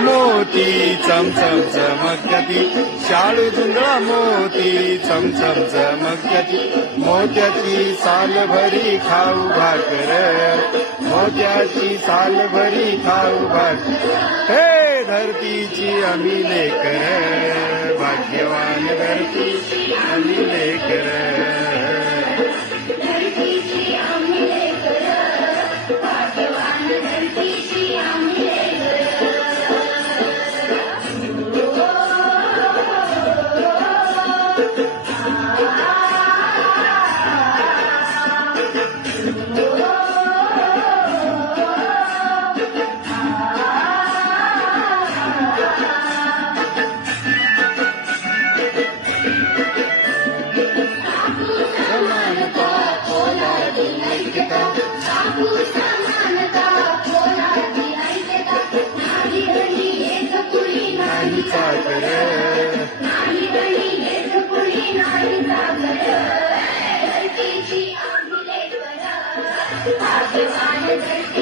मोती चमचम चमक्याती, शाळू धुंदळा मोती चमचम चमक्याती, मोत्याची साल भरी खाऊ भाकर, मोत्याची साल भरी खाऊ भाकर, हे धरतीची आम्ही लेकर, भाग्यवान धरतीची आम्ही लेकर. भाग्यवान